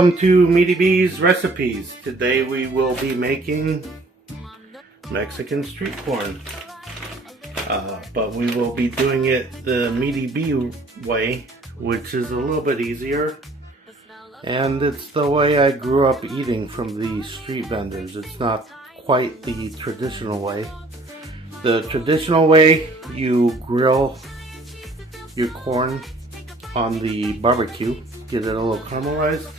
Welcome to Meaty-B's recipes. Today we will be making Mexican street corn. But we will be doing it the Meaty-B way, which is a little bit easier. And it's the way I grew up eating from the street vendors. It's not quite the traditional way. The traditional way, you grill your corn on the barbecue, get it a little caramelized.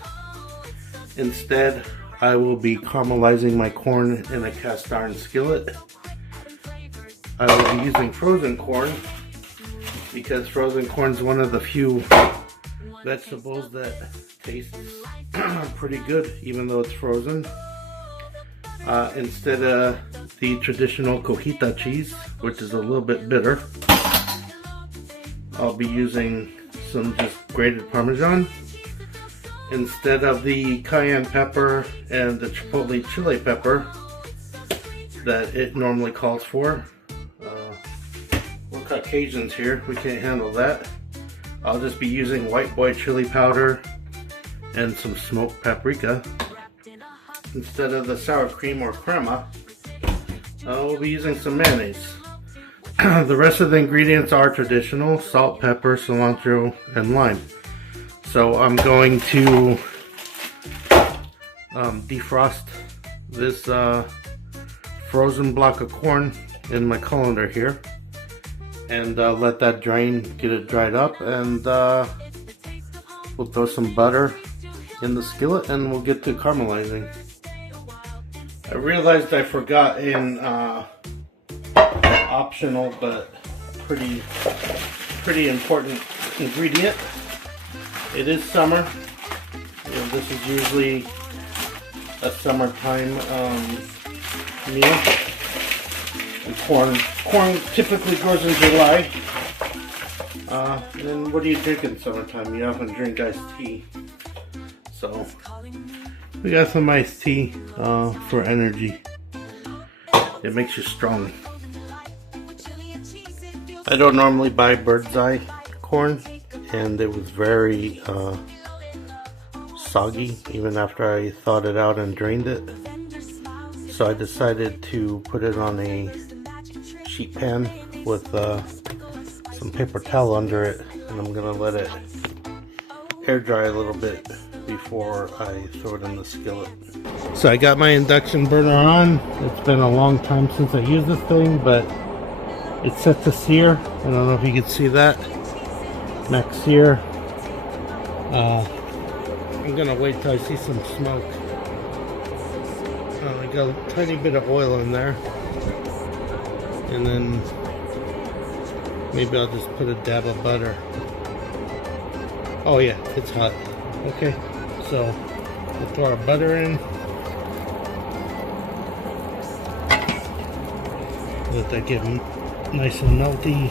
Instead, I will be caramelizing my corn in a cast iron skillet. I will be using frozen corn because frozen corn is one of the few vegetables that tastes pretty good even though it's frozen. Instead of the traditional cotija cheese, which is a little bit bitter, I'll be using some just grated parmesan. Instead of the cayenne pepper and the chipotle chili pepper that it normally calls for. We're Caucasians here, we can't handle that. I'll just be using white boy chili powder and some smoked paprika. Instead of the sour cream or crema, we'll be using some mayonnaise. The rest of the ingredients are traditional: salt, pepper, cilantro, and lime. So I'm going to defrost this frozen block of corn in my colander here and let that drain, get it dried up, and we'll throw some butter in the skillet and we'll get to caramelizing. I realized I forgot an optional but pretty important ingredient. It is summer. This is usually a summertime meal. And corn typically grows in July. And what do you drink in summertime? You often drink iced tea. So we got some iced tea for energy. It makes you strong. I don't normally buy bird's eye corn, and it was very soggy even after I thawed it out and drained it. So I decided to put it on a sheet pan with some paper towel under it, and I'm gonna let it air dry a little bit before I throw it in the skillet. So I got my induction burner on. It's been a long time since I used this thing, but it's set to sear. I don't know if you can see that. Max sear. I'm gonna wait till I see some smoke. I got a tiny bit of oil in there, and then maybe I'll just put a dab of butter. Oh yeah, it's hot. Okay, so we'll throw our butter in. Let that get nice and melty.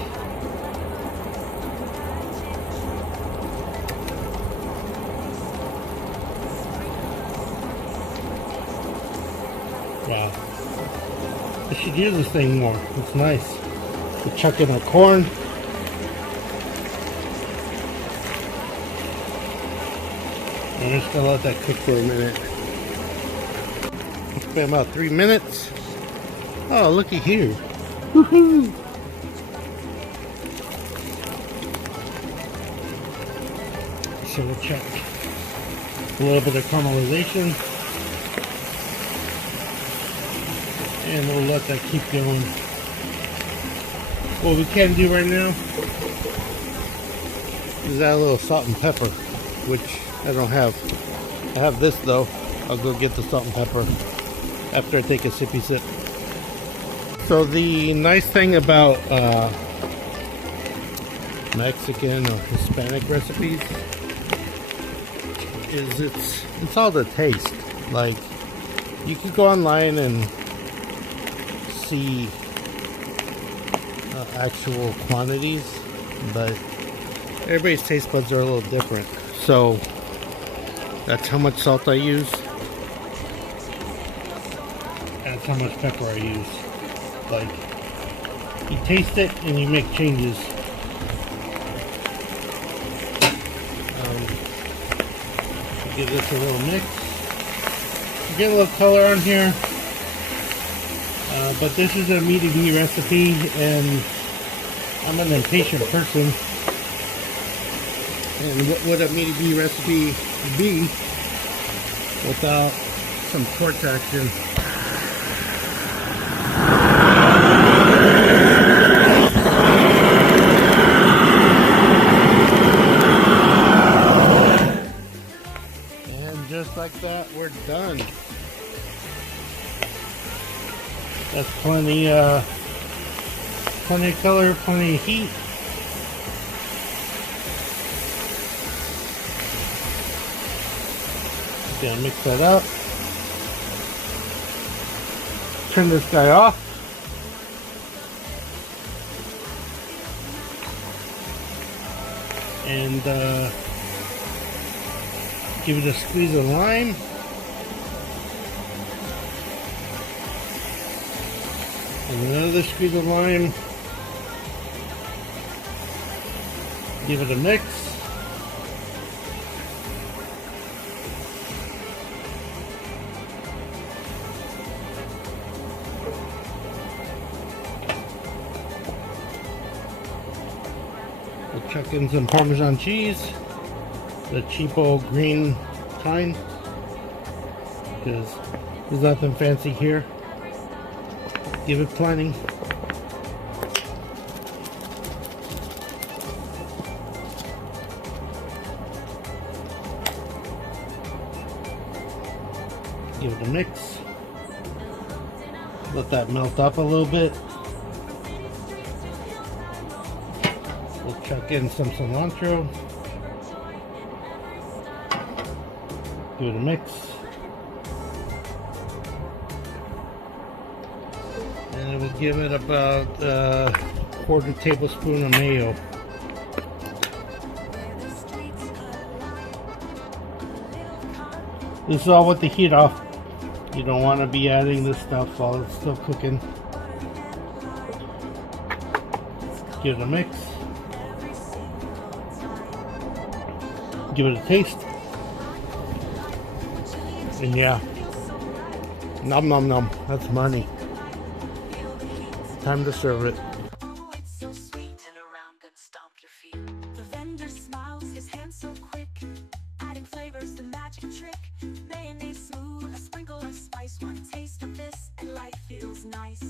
Wow. I should use this thing more. It's nice. We chuck in our corn. I'm just gonna let that cook for a minute. It's been about 3 minutes. Oh, looky here. Woohoo! So we'll check a little bit of caramelization. And we'll let that keep going. What we can do right now is add a little salt and pepper, which I don't have. I have this though. I'll go get the salt and pepper after I take a sippy sip. So the nice thing about Mexican or Hispanic recipes is it's all the taste. Like, you could go online and see actual quantities, but everybody's taste buds are a little different. So that's how much salt I use. That's how much pepper I use. Like, you taste it and you make changes. Give this a little mix. Get a little color on here. But this is a Meaty-B recipe, and I'm an impatient person. And what would a Meaty-B recipe be without some torch action? And just like that, we're done. That's plenty of color, plenty of heat. Gonna mix that up. Turn this guy off. And give it a squeeze of lime. And another squeeze of lime. Give it a mix. We'll chuck in some Parmesan cheese, the cheapo green kind, because there's nothing fancy here. Give it plenty. Give it a mix. Let that melt up a little bit. We'll chuck in some cilantro. Give it a mix. And we'll give it about a quarter tablespoon of mayo. This is all with the heat off. You don't want to be adding this stuff while it's still cooking. Give it a mix. Give it a taste. And yeah, nom nom nom, that's money. Time to serve it. Oh, it's so sweet and around and stomp your feet. The vendor smiles, his hands so quick, adding flavors, the magic trick. Mayonnaise smooth, a sprinkle of spice, one taste of this, and life feels nice.